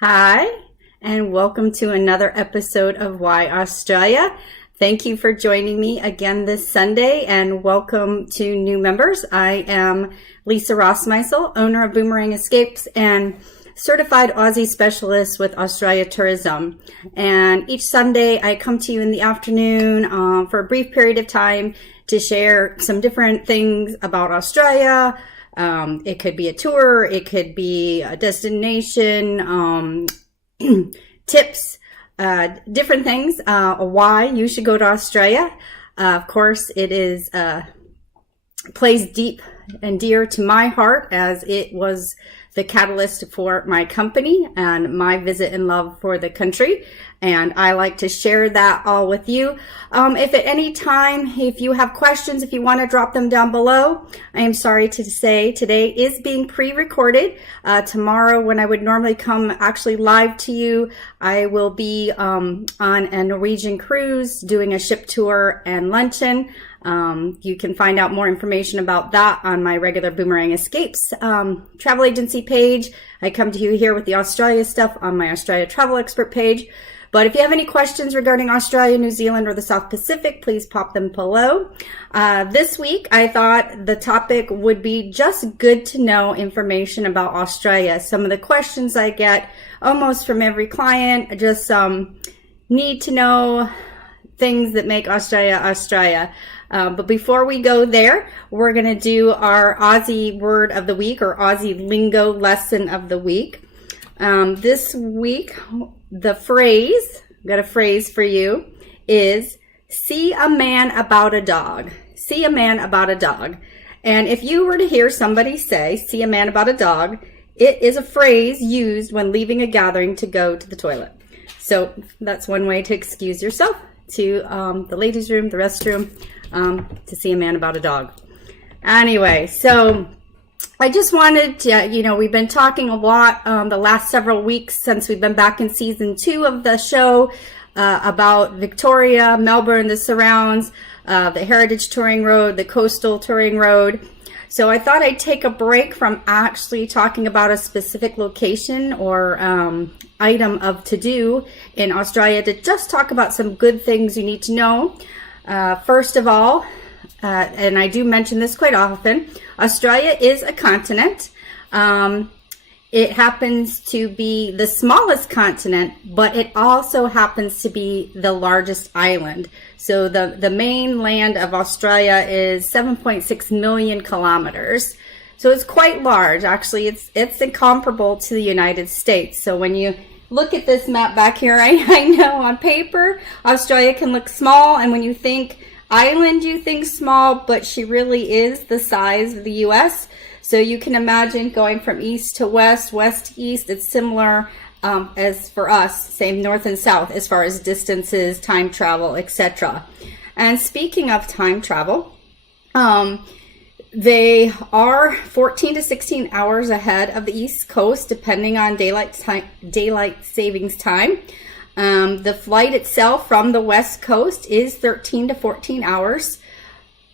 Hi, and welcome to another episode of Why Australia. Thank you for joining me again this Sunday, and welcome to new members. I am Lisa Rossmeissl, owner of Boomerang Escapes and certified Aussie specialist with Australia Tourism. And each Sunday I come to you in the afternoon for a brief period of time to share some different things about Australia. It could be a tour, it could be a destination, tips, different things, why you should go to Australia. Of course, it is plays deep and dear to my heart, as it was the catalyst for my company and my visit and love for the country. And I like to share that all with you. If at any time, if you have questions, if you want to drop them down below, I am sorry to say today is being pre-recorded. Tomorrow, when I would normally come actually live to you, I will be on a Norwegian cruise doing a ship tour and luncheon. You can find out more information about that on my regular Boomerang Escapes travel agency page. I come to you here with the Australia stuff on my Australia Travel Expert page. But if you have any questions regarding Australia, New Zealand, or the South Pacific, please pop them below. This week, I thought the topic would be just good to know information about Australia. Some of the questions I get almost from every client, just need to know things that make Australia, Australia. But before we go there, we're going to do our Aussie word of the week, or Aussie lingo lesson of the week. This week, got a phrase for you, is see a man about a dog. See a man about a dog. And if you were to hear somebody say, see a man about a dog, it is a phrase used when leaving a gathering to go to the toilet. So that's one way to excuse yourself to the ladies' room, the restroom, to see a man about a dog. Anyway, so I just wanted to, we've been talking a lot the last several weeks since we've been back in season 2 of the show about Victoria, Melbourne, the surrounds, the Heritage Touring Road, the Coastal Touring Road. So I thought I'd take a break from actually talking about a specific location or item of to-do in Australia to just talk about some good things you need to know. First of all, and I do mention this quite often, Australia is a continent. It happens to be the smallest continent, but it also happens to be the largest island. So the main land of Australia is 7.6 million kilometers. So it's quite large. Actually, it's incomparable to the United States. So when you look at this map back here, I know on paper, Australia can look small. And when you think island, you think small, but she really is the size of the U.S. So you can imagine going from east to west, west to east. It's similar as for us, same north and south as far as distances, time travel, etc. And speaking of time travel, they are 14 to 16 hours ahead of the East Coast, depending on daylight savings time. The flight itself from the West Coast is 13 to 14 hours.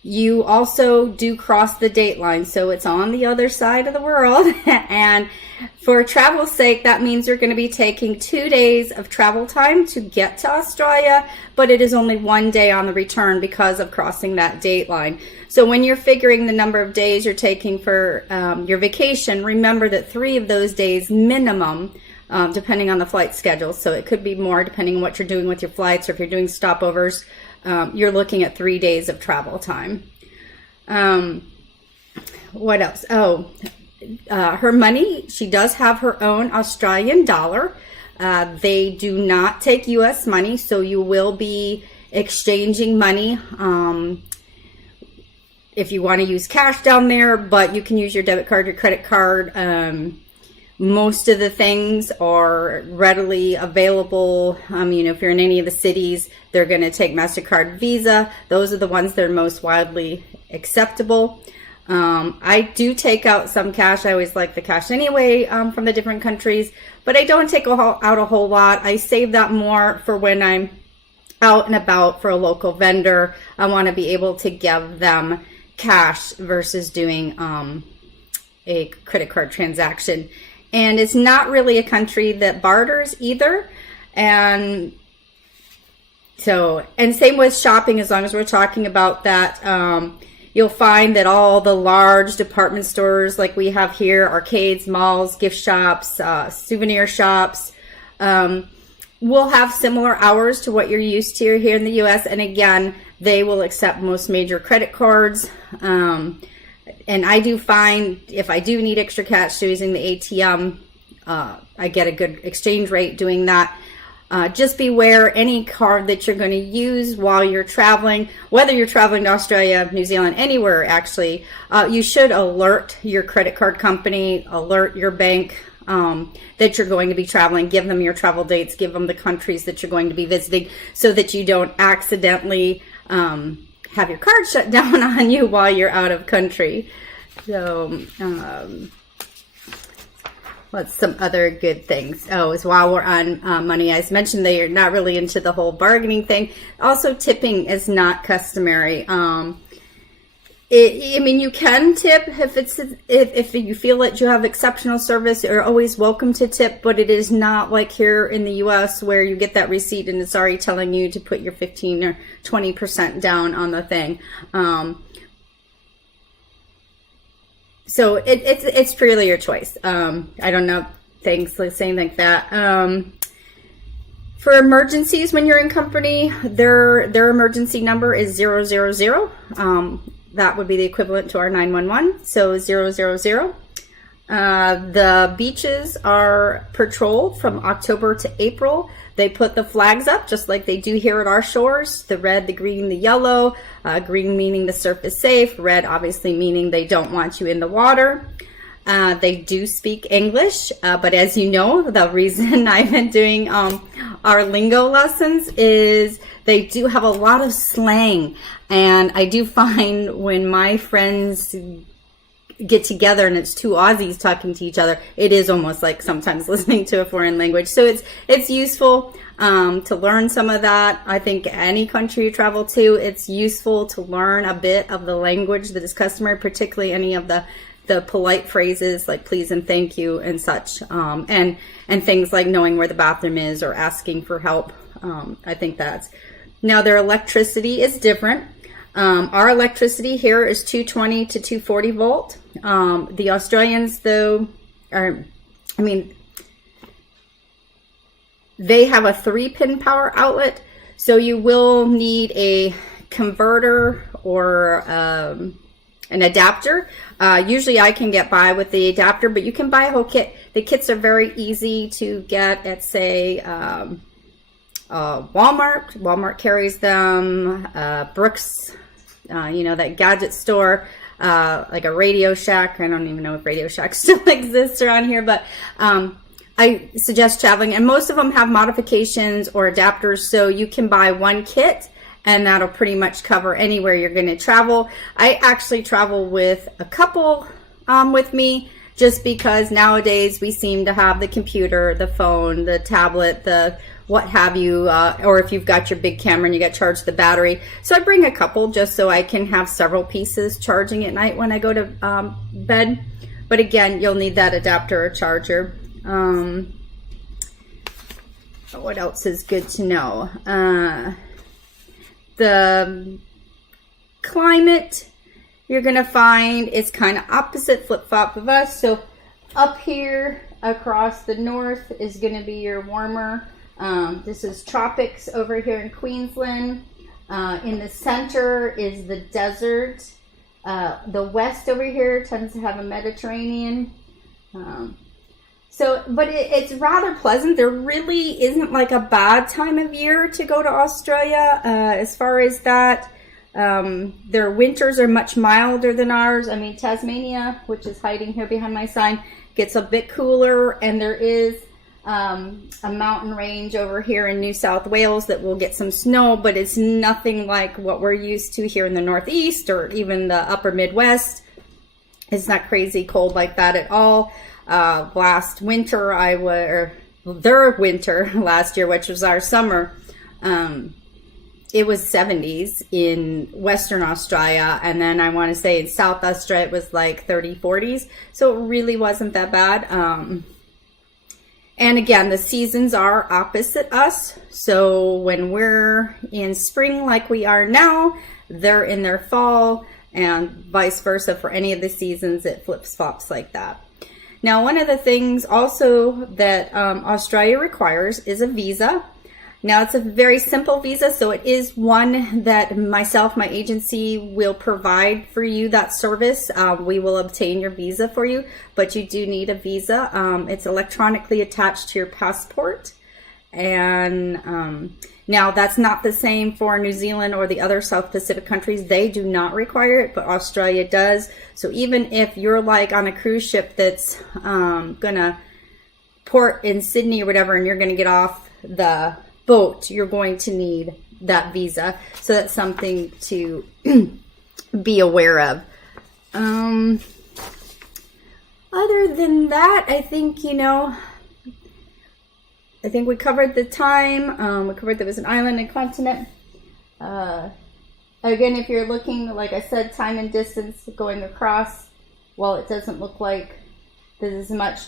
You also do cross the date line, so it's on the other side of the world. And for travel's sake, that means you're going to be taking 2 days of travel time to get to Australia, but it is only 1 day on the return because of crossing that date line. So when you're figuring the number of days you're taking for your vacation, remember that 3 of those days minimum, depending on the flight schedule. So it could be more depending on what you're doing with your flights, or if you're doing stopovers, you're looking at 3 days of travel time. What else? Her money, she does have her own Australian dollar. They do not take US money, so you will be exchanging money if you want to use cash down there, but you can use your debit card, your credit card. Most of the things are readily available. If you're in any of the cities, they're going to take MasterCard, Visa. Those are the ones that are most widely acceptable. I do take out some cash. I always like the cash anyway from the different countries, but I don't take out a whole lot. I save that more for when I'm out and about for a local vendor. I want to be able to give them cash versus doing a credit card transaction. And it's not really a country that barters either. And so, and same with shopping, as long as we're talking about that, you'll find that all the large department stores like we have here, arcades, malls, gift shops, souvenir shops, will have similar hours to what you're used to here in the U.S. And again, they will accept most major credit cards. And I do find if I do need extra cash using the ATM, I get a good exchange rate doing that. Just beware any card that you're going to use while you're traveling, whether you're traveling to Australia, New Zealand, anywhere actually, you should alert your credit card company, alert your bank that you're going to be traveling, give them your travel dates, give them the countries that you're going to be visiting so that you don't accidentally have your card shut down on you while you're out of country. So, what's some other good things? Oh, is while we're on money, I mentioned they are not really into the whole bargaining thing. Also, tipping is not customary. I mean, you can tip if you feel that you have exceptional service. You're always welcome to tip, but it is not like here in the U.S. where you get that receipt and it's already telling you to put your 15 or 20% down on the thing. So it's purely your choice. I don't know things like saying like that. For emergencies, when you're in company, their emergency number is 000. That would be the equivalent to our 911. So 000. The beaches are patrolled from October to April. They put the flags up just like they do here at our shores. The red, the green, the yellow. Green meaning the surf is safe. Red obviously meaning they don't want you in the water. They do speak English, but as you know, the reason I've been doing our lingo lessons is they do have a lot of slang. And I do find when my friends get together and it's two Aussies talking to each other, it is almost like sometimes listening to a foreign language. So it's useful to learn some of that. I think any country you travel to, it's useful to learn a bit of the language that is customary, particularly any of the polite phrases like please and thank you and such, and things like knowing where the bathroom is or asking for help. I think that's... Now their electricity is different. Our electricity here is 220 to 240 volt. The Australians, though, they have a 3-pin power outlet, so you will need a converter or an adapter. Usually I can get by with the adapter, but you can buy a whole kit. The kits are very easy to get at, say, Walmart. Walmart carries them. Brooks, that gadget store, like a Radio Shack. I don't even know if Radio Shack still exists around here, but I suggest traveling. And most of them have modifications or adapters, so you can buy one kit and that'll pretty much cover anywhere you're going to travel. I actually travel with a couple with me, just because nowadays we seem to have the computer, the phone, the tablet, the what have you, or if you've got your big camera and you got charged the battery. So I bring a couple just so I can have several pieces charging at night when I go to bed. But again, you'll need that adapter or charger. What else is good to know? The climate, you're going to find it's kind of opposite, flip-flop of us. So up here across the north is going to be your warmer. This is tropics over here in Queensland. In the center is the desert. The west over here tends to have a Mediterranean. But it's rather pleasant. There really isn't like a bad time of year to go to Australia. As far as that, their winters are much milder than ours. I mean, Tasmania, which is hiding here behind my sign, gets a bit cooler, and there is a mountain range over here in New South Wales that will get some snow, but it's nothing like what we're used to here in the Northeast or even the upper Midwest. It's not crazy cold like that at all. Last winter, their winter last year, which was our summer, it was 70s in Western Australia, and then I want to say in South Australia it was like 30, 40s, so it really wasn't that bad. And again, the seasons are opposite us. So when we're in spring like we are now, they're in their fall, and vice versa for any of the seasons. It flips flops like that. Now, one of the things also that Australia requires is a visa. Now, it's a very simple visa, so it is one that my agency will provide for you, that service. We will obtain your visa for you, but you do need a visa. It's electronically attached to your passport. And now, that's not the same for New Zealand or the other South Pacific countries. They do not require it, but Australia does. So even if you're like on a cruise ship that's gonna port in Sydney or whatever, and you're gonna get off the boat, you're going to need that visa. So that's something to be aware of. Other than that, I think, I think we covered the time. We covered there was an island and continent. Again, if you're looking, like I said, time and distance going across, well, it doesn't look like there's as much.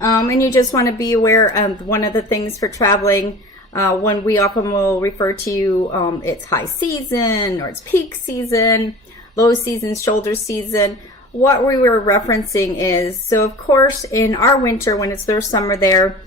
And you just want to be aware of one of the things for traveling. When we often will refer to it's high season or it's peak season, low season, shoulder season. What we were referencing is, so of course in our winter when it's their summer there,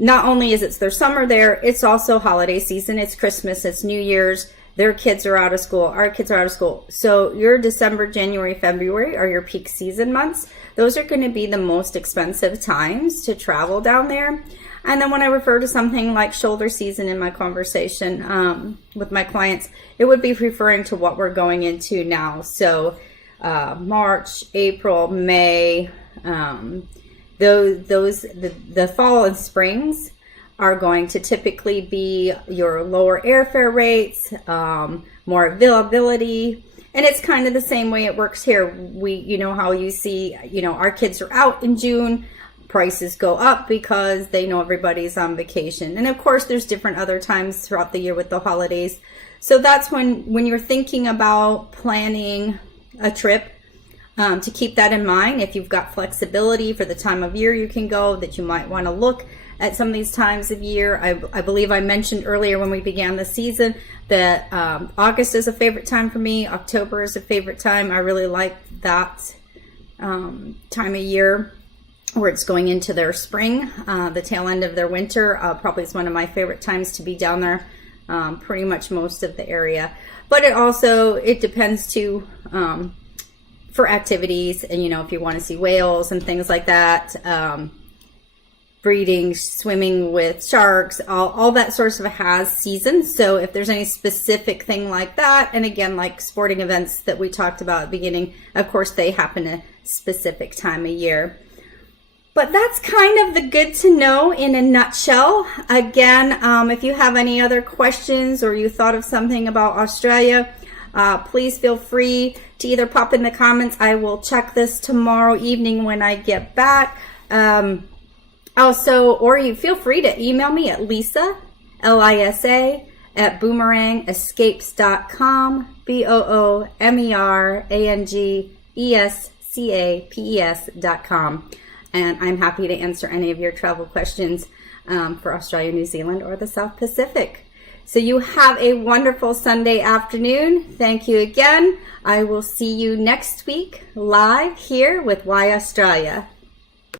not only is it their summer there, it's also holiday season. It's Christmas, it's New Year's. Their kids are out of school. Our kids are out of school. So your December, January, February are your peak season months. Those are going to be the most expensive times to travel down there. And then when I refer to something like shoulder season in my conversation with my clients, it would be referring to what we're going into now. So March, April, May, the fall and springs are going to typically be your lower airfare rates, more availability. And it's kind of the same way it works here. How you see, our kids are out in June, prices go up because they know everybody's on vacation. And of course, there's different other times throughout the year with the holidays. So that's when you're thinking about planning a trip, to keep that in mind. If you've got flexibility for the time of year you can go, that you might want to look at some of these times of year. I believe I mentioned earlier when we began the season that August is a favorite time for me. October is a favorite time. I really like that time of year where it's going into their spring, the tail end of their winter. Probably is one of my favorite times to be down there, pretty much most of the area. But it depends too, for activities, and if you want to see whales and things like that, breeding, swimming with sharks, all that sort of has seasons. So if there's any specific thing like that, and again, like sporting events that we talked about at the beginning, of course they happen a specific time of year. But that's kind of the good to know in a nutshell. Again, if you have any other questions or you thought of something about Australia, please feel free to either pop in the comments. I will check this tomorrow evening when I get back. Or you feel free to email me at Lisa, Lisa, at boomerangescapes.com, boomerangescapes.com. And I'm happy to answer any of your travel questions for Australia, New Zealand, or the South Pacific. So you have a wonderful Sunday afternoon. Thank you again. I will see you next week live here with Why Australia.